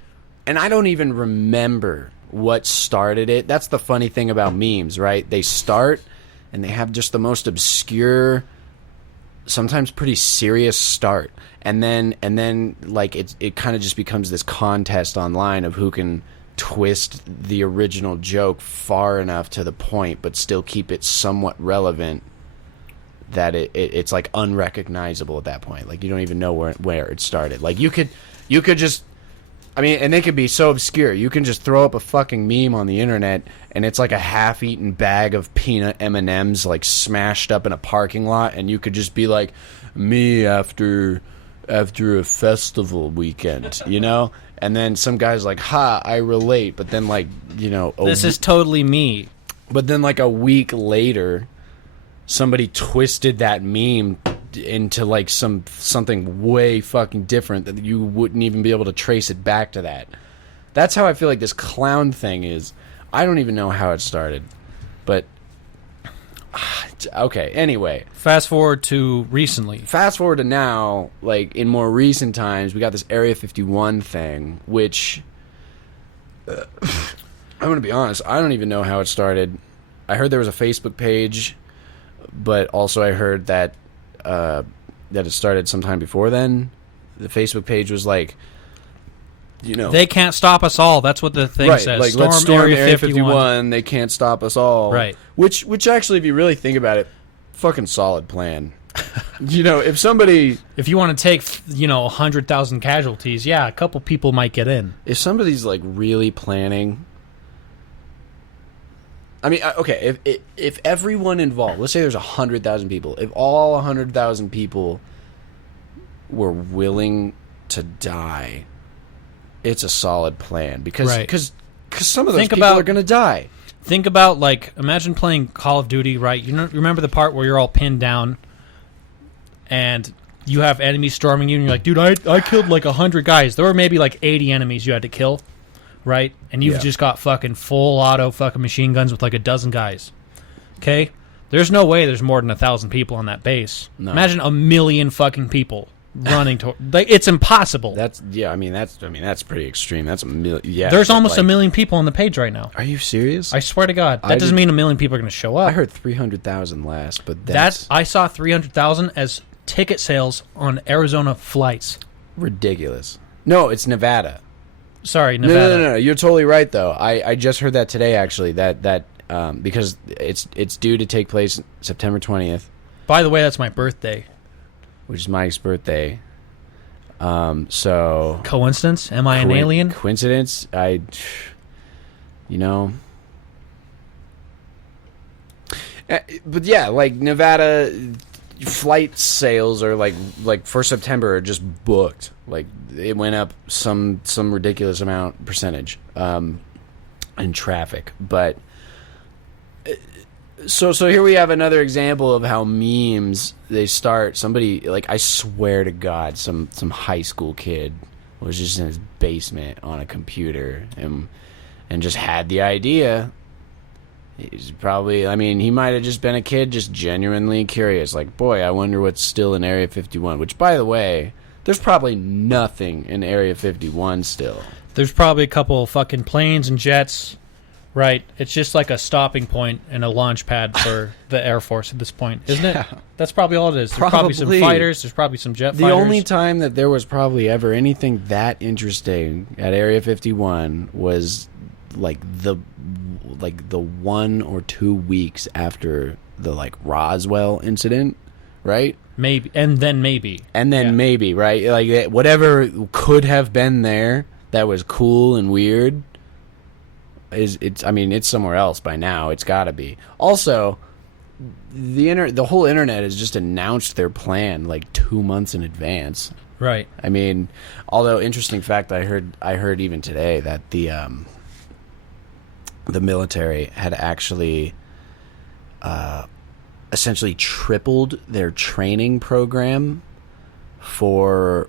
and I don't even remember what started it. That's the funny thing about memes, right? They start, and they have just the most obscure, sometimes pretty serious start, and then like it kind of just becomes this contest online of who can twist the original joke far enough to the point but still keep it somewhat relevant that it's like unrecognizable at that point. Like, you don't even know where it started. Like, you could just I mean, and they could be so obscure. You can just throw up a fucking meme on the internet, and it's like a half-eaten bag of peanut M&Ms, like smashed up in a parking lot, and you could just be like, me after a festival weekend, you know? And then some guy's like, ha, I relate. But then, like, you know, This is totally me. but then like a week later, somebody twisted that meme into like something way fucking different that you wouldn't even be able to trace it back to that. That's how I feel like this clown thing is. I don't even know how it started, but okay. Anyway, Fast forward to recently. fast forward to now, like in more recent times, we got this Area 51 thing, which I'm gonna be honest, I don't even know how it started. I heard there was a Facebook page, but also I heard that it started sometime before then. The Facebook page was like, you know, They can't stop us all. That's what the thing right, says. like let's storm Area 51. They can't stop us all. Right. Which actually, if you really think about it, fucking solid plan. You know, if somebody, If you want to take, 100,000 casualties, yeah, a couple people might get in. if somebody's like really planning. I mean, okay, if everyone involved, let's say there's 100,000 people, if all 100,000 people were willing to die, it's a solid plan because Right. some of those Think people about- are going to die. Think about, like, imagine playing Call of Duty, right? You remember the part where you're all pinned down and you have enemies storming you and you're like, dude, I killed like 100 guys. There were maybe like 80 enemies you had to kill, right? And you've Yeah. just got fucking full auto fucking machine guns with like a dozen guys. Okay? There's no way there's more than 1,000 people on that base. No. Imagine 1,000,000 fucking people running to like, it's impossible. That's that's pretty extreme. That's a million. Yeah, There's but, almost like, 1,000,000 people on the page right now. Are you serious? I swear to God. That I doesn't did- mean 1,000,000 people are going to show up. I heard 300,000 last, but That's that's I saw 300,000 as ticket sales on Arizona flights. ridiculous. No, it's Nevada. Sorry, No, Nevada. no, you're totally right though. I just heard that today actually. That because it's due to take place September 20th, By the way, that's my birthday. which is Mike's birthday. So Coincidence? Am I an alien? Coincidence? You know. But yeah, like Nevada flight sales are like for September are just booked. Like it went up some ridiculous amount percentage in traffic. But so here we have another example of how memes they start. Somebody, like, I swear to God, some high school kid was just in his basement on a computer and just had the idea. He's probably, I mean, he might have just been a kid just genuinely curious. Like, boy, I wonder what's still in Area 51. Which, by the way, there's probably nothing in Area 51 still. There's probably a couple of fucking planes and jets. Right. It's just like a stopping point and a launch pad for the Air Force at this point, isn't it? That's probably all it is. There's probably some Probably. fighters. There's probably some jet The fighters. only time that there was probably ever anything that interesting at Area 51 was like the 1 or 2 weeks after the like Roswell incident, right? Maybe. And then maybe. And then Yeah. maybe, right? Like whatever could have been there that was cool and weird it's somewhere else by now. It's got to be. Also, the whole internet has just announced their plan like 2 months in advance. Right. I mean, although interesting fact, I heard even today that the military had actually essentially tripled their training program for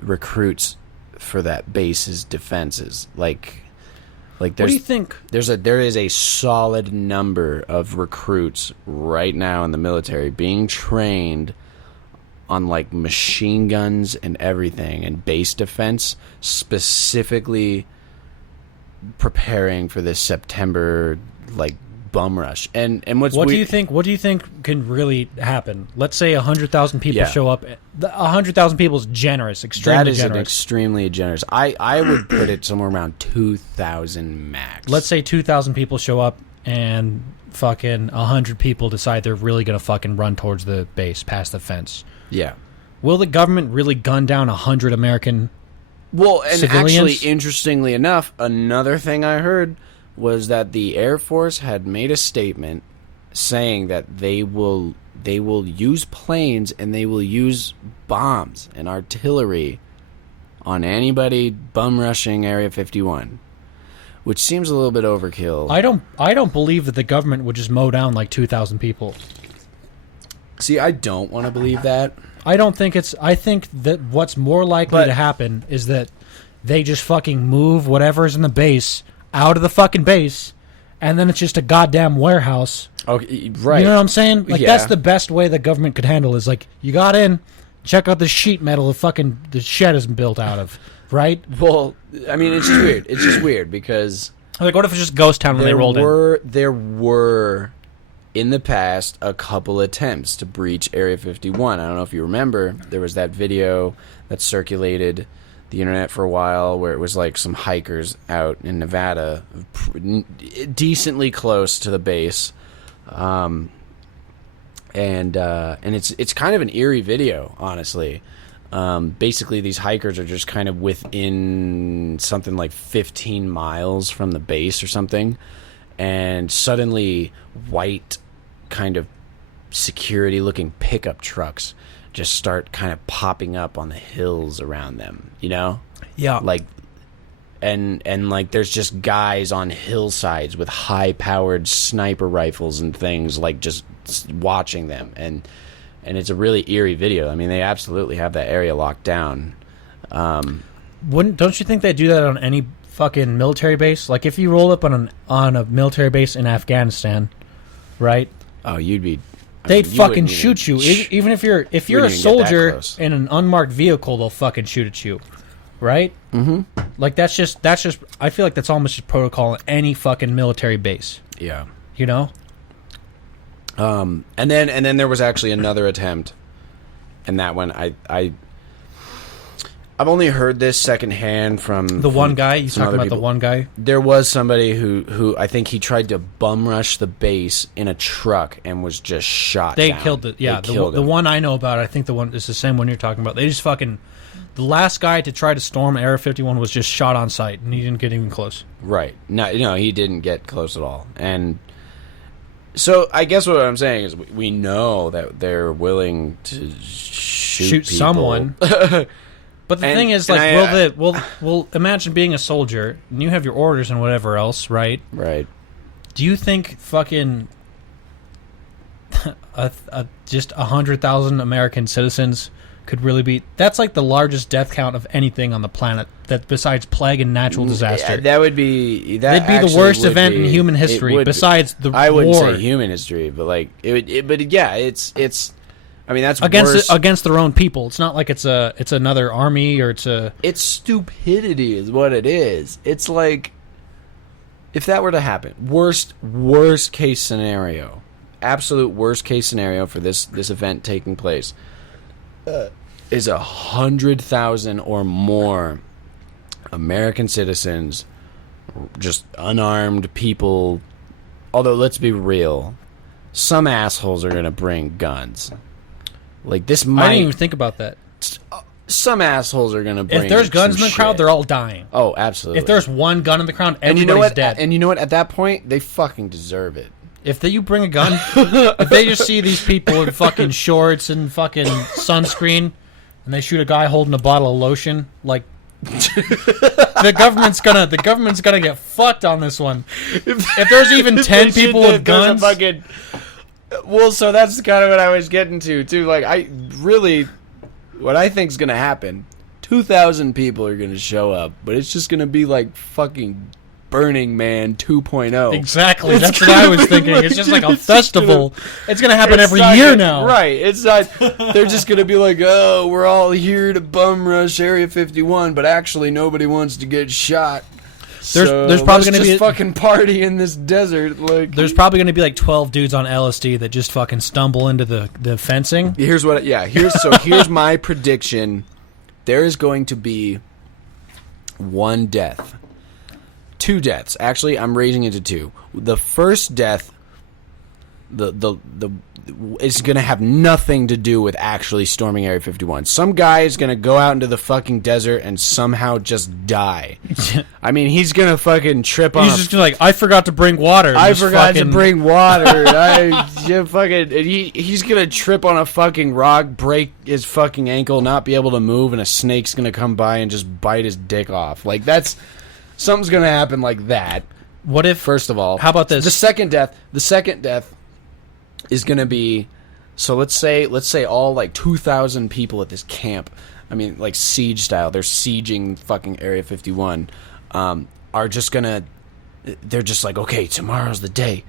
recruits for that base's defenses. Like What do you think? there is a solid number of recruits right now in the military being trained on like machine guns and everything and base defense, specifically preparing for this September like bum rush. And What do you think? What do you think can really happen? Let's say 100,000 people Yeah. show up. 100,000 people is generous, extremely that is generous. extremely generous. I would put it somewhere around 2,000 max. Let's say 2,000 people show up and fucking 100 people decide they're really gonna fucking run towards the base past the fence. yeah. Will the government really gun down 100 American Well, and civilians. actually, interestingly enough, another thing I heard was that the Air Force had made a statement saying that they will use planes and they will use bombs and artillery on anybody bum rushing Area 51, which seems a little bit overkill. I don't believe that the government would just mow down like 2,000 people. See, I don't want to believe that. I think that what's more likely to happen is that they just fucking move whatever's in the base out of the fucking base, and then it's just a goddamn warehouse. Okay, right. You know what I'm saying? Like, Yeah. that's the best way the government could handle is, like, you got in, check out the sheet metal the shed is built out of, right? Well, I mean, it's just weird. It's just weird because Like, what if it's just ghost town when they rolled in? There were, in the past, a couple attempts to breach Area 51. I don't know if you remember. There was that video that circulated the internet for a while where it was like some hikers out in Nevada, decently close to the base, and it's kind of an eerie video, honestly. Basically, these hikers are just kind of within something like 15 miles from the base or something, and suddenly white kind of security-looking pickup trucks just start kind of popping up on the hills around them, you know? Yeah. Like, and like there's just guys on hillsides with high-powered sniper rifles and things, like just watching them, and it's a really eerie video. I mean, they absolutely have that area locked down. Don't you think they do that on any fucking military base? Like, if you roll up on a military base in Afghanistan, right? Oh, you'd be... They'd fucking shoot you. Even if you're a soldier in an unmarked vehicle, they'll fucking shoot at you, right? Mm-hmm. Like, that's just. I feel like that's almost just protocol in any fucking military base. Yeah. You know. And then there was actually another attempt, and that one I've only heard this secondhand from The one guy? You some talking other about the people. one guy? There was somebody who I think he tried to bum rush the base in a truck and was just shot They down. killed it. Yeah, They killed the him. one I know about, I think the one is the same one you're talking about. They just fucking... The last guy to try to storm Area 51 was just shot on sight, and he didn't get even close. Right. No, he didn't get close at all. And so I guess what I'm saying is we know that they're willing to shoot people. Someone. But the thing is, like, we'll imagine being a soldier, and you have your orders and whatever else, right? Right. Do you think fucking just 100,000 American citizens could really be... That's like the largest death count of anything on the planet, that besides plague and natural disaster. That would be... That They'd be the worst event in human history, besides the war. I wouldn't say human history, but like... But yeah, it's... I mean, that's worse. Against their own people. It's not like it's another army or it's a... It's stupidity is what it is. It's like... If that were to happen, worst case scenario, absolute worst case scenario for this event taking place, is 100,000 or more American citizens, just unarmed people. Although, let's be real, some assholes are going to bring guns. Like, this might... I didn't even think about that. Some assholes are going to bring... If there's guns in some the crowd, shit. they're all dying. Oh, absolutely. If there's one gun in the crowd, and you everybody's know what? dead. And you know what? At that point, they fucking deserve it. If you bring a gun, if they just see these people in fucking shorts and fucking sunscreen, and they shoot a guy holding a bottle of lotion, like... the government's gonna get fucked on this one. If there's even 10 people with guns... Well, so that's kind of what I was getting to, too. Like, what I think's gonna happen, 2,000 people are gonna show up, but it's just gonna be like fucking Burning Man 2.0. Exactly, that's what I was thinking. It's just like a festival. It's gonna happen every year now. Right, it's not... They're just gonna be like, oh, we're all here to bum rush Area 51, but actually nobody wants to get shot. There's probably going to be fucking party in this desert. Like, there's probably going to be like 12 dudes on LSD that just fucking stumble into the fencing. Here's my prediction. There is going to be one death. 2 deaths. Actually, I'm raising it to 2. The first death it's going to have nothing to do with actually storming Area 51. Some guy is going to go out into the fucking desert and somehow just die. I mean, he's going to fucking trip on He's just like, I forgot to bring water. I Just forgot to fucking- bring water. He's going to trip on a fucking rock, break his fucking ankle, not be able to move, and a snake's going to come by and just bite his dick off. Like, something's going to happen like that. What if... First of all, How about this? The second death is going to be, so let's say all like 2,000 people at this camp, I mean like siege style, they're sieging fucking Area 51, are just going to, they're just like, okay, tomorrow's the day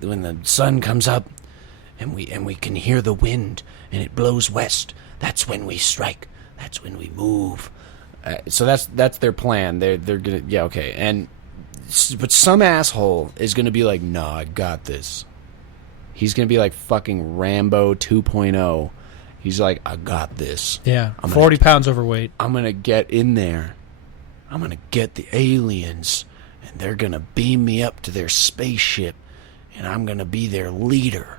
when the sun comes up and we can hear the wind and it blows west. That's when we strike. That's when we move. So that's their plan. They're going to, yeah, okay. But some asshole is going to be like, no, I got this. He's going to be like fucking Rambo 2.0. He's like, I got this. Yeah, 40 pounds overweight. I'm going to get in there. I'm going to get the aliens, and they're going to beam me up to their spaceship, and I'm going to be their leader.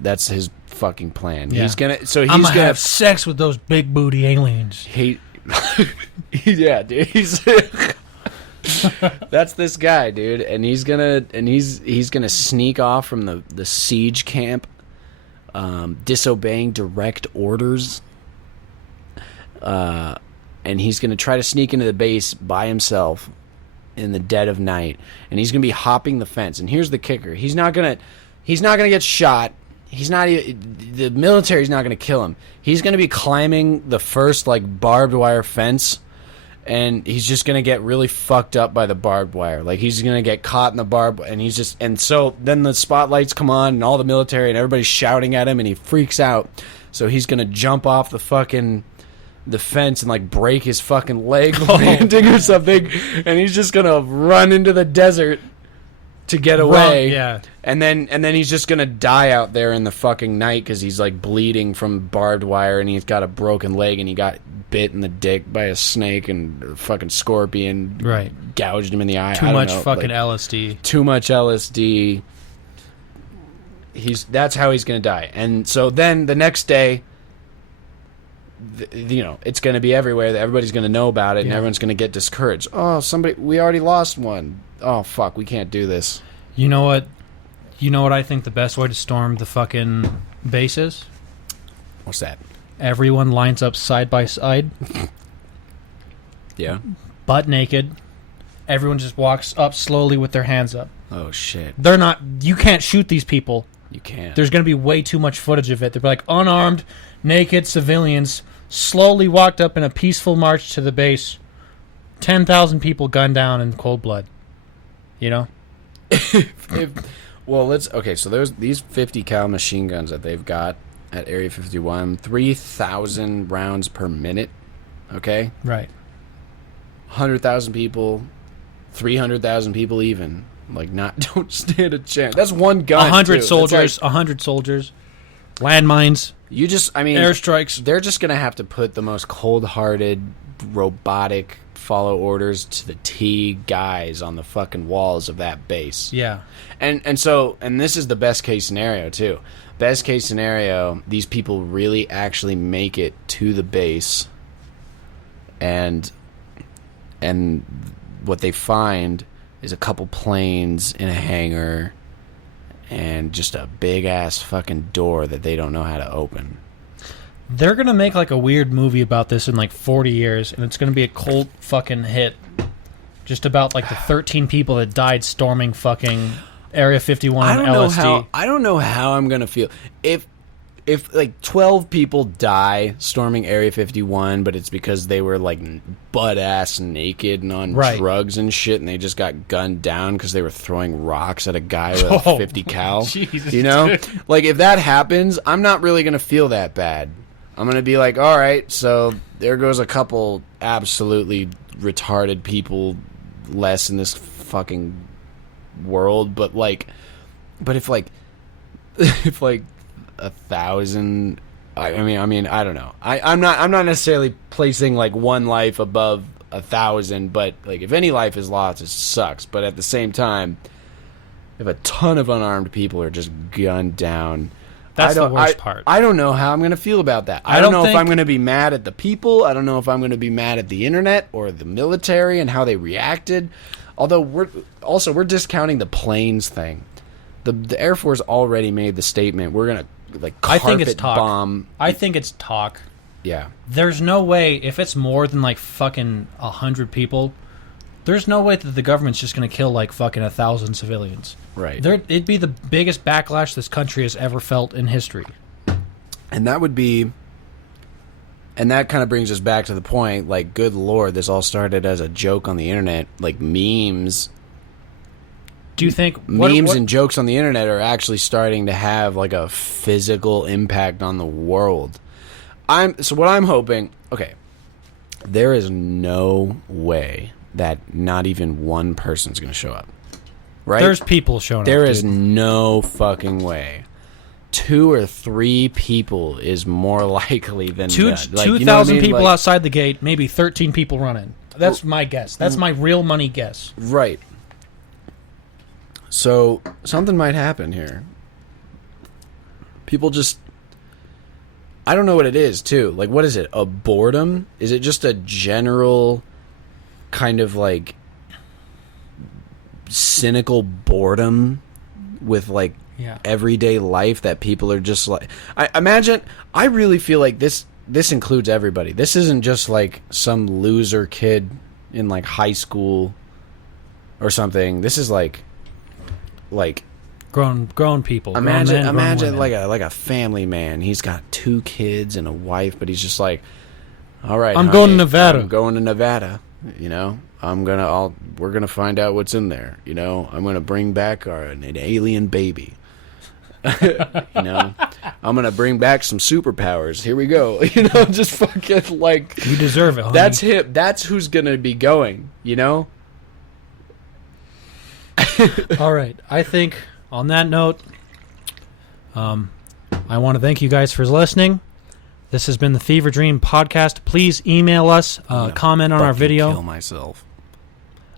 That's his fucking plan. Yeah. He's going to... I'm going to have sex with those big booty aliens. Yeah, dude. He's... That's this guy, dude, and he's gonna sneak off from the siege camp, disobeying direct orders, and he's gonna try to sneak into the base by himself in the dead of night, and he's gonna be hopping the fence. And here's the kicker: he's not gonna get shot. The military's not gonna kill him. He's gonna be climbing the first like barbed wire fence. And he's just going to get really fucked up by the barbed wire. Like, he's going to get caught in the barbed wire. And so then the spotlights come on and all the military and everybody's shouting at him and he freaks out. So he's going to jump off the fence and, like, break his fucking leg landing or something. And he's just going to run into the desert to get away. Yeah. And then he's just going to die out there in the fucking night because he's, like, bleeding from barbed wire and he's got a broken leg and he got bit in the dick by a snake and a fucking scorpion gouged him in the eye. Too much fucking LSD. Too much LSD. That's how he's going to die. And so then the next day, it's going to be everywhere. Everybody's going to know about it and everyone's going to get discouraged. Oh, we already lost one. Oh, fuck, we can't do this. You know what I think the best way to storm the fucking base is? What's that? Everyone lines up side by side. Yeah. Butt naked. Everyone just walks up slowly with their hands up. Oh, shit. You can't shoot these people. You can't. There's going to be way too much footage of it. They're like unarmed, naked civilians slowly walked up in a peaceful march to the base. 10,000 people gunned down in cold blood. You know? So there's these 50 cal machine guns that they've got at Area 51, 3,000 rounds per minute, okay? Right. 100,000 people, 300,000 people even, don't stand a chance. That's one gun, 100 soldiers, 100 soldiers, landmines, airstrikes. They're just going to have to put the most cold-hearted, robotic, follow orders to the T guys on the fucking walls of that base. Yeah. And this is the best case scenario, too. Best case scenario, these people really actually make it to the base, and what they find is a couple planes in a hangar and just a big ass fucking door that they don't know how to open. They're gonna make like a weird movie about this in like 40 years, and it's gonna be a cult fucking hit, just about like the 13 people that died storming fucking Area 51 LSD. I don't know how I'm gonna feel if like 12 people die storming Area 51, but it's because they were like butt ass naked and on drugs and shit, and they just got gunned down because they were throwing rocks at a guy with a 50 cal. Jesus, you know, dude. Like if that happens, I'm not really gonna feel that bad. I'm gonna be like, all right, so there goes a couple absolutely retarded people less in this fucking world, but if 1,000, I mean, I don't know. I'm not necessarily placing like one life above 1,000, but like if any life is lost, it sucks. But at the same time, if a ton of unarmed people are just gunned down. That's the worst part. I don't know how I'm going to feel about that. I don't know if I'm going to be mad at the people. I don't know if I'm going to be mad at the internet or the military and how they reacted. Although we're discounting the planes thing. The Air Force already made the statement. We're going to like carpet I think it's talk. bomb. I think it's talk. Yeah. There's no way, if it's more than like fucking 100 people, there's no way that the government's just going to kill like fucking 1,000 civilians. Right. It'd be the biggest backlash this country has ever felt in history. And that would be... And that kind of brings us back to the point, like, good lord, this all started as a joke on the internet. Like, memes... Do you think... Memes and jokes on the internet are actually starting to have, like, a physical impact on the world. So what I'm hoping... Okay. There is no way that not even one person's going to show up. Right? There's people showing up. There is no fucking way. 2 or 3 people is more likely than 2,000 people outside the gate, maybe 13 people running. That's my guess. That's my real money guess. Right. So something might happen here. People just... I don't know what it is, too. Like, what is it? A boredom? Is it just a general kind of, like, cynical boredom with, like, everyday life that people are just like... I really feel like this includes everybody. This isn't just, like, some loser kid in, like, high school or something. This is, like grown people. Imagine like a family man. He's got 2 kids and a wife, but he's just like, all right, I'm going to Nevada. I'm going to Nevada. You know, we're gonna find out what's in there. You know, I'm gonna bring back an alien baby. You know, I'm gonna bring back some superpowers. Here we go. You know, just fucking like you deserve it. Honey. That's him. That's who's gonna be going. You know. All right. I think on that note, I want to thank you guys for listening. This has been the Fever Dream Podcast. Please email us, comment on our video. Kill myself.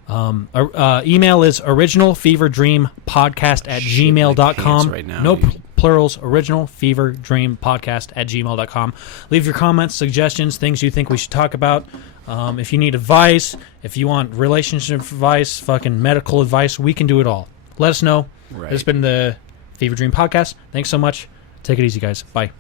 Email is originalfeverdreampodcast@gmail.com. Right now, no dude. plurals. Originalfeverdreampodcast@gmail.com. Leave your comments, suggestions, things you think we should talk about. If you need advice, if you want relationship advice, fucking medical advice, we can do it all. Let us know. Right. This has been the Fever Dream Podcast. Thanks so much. Take it easy, guys. Bye.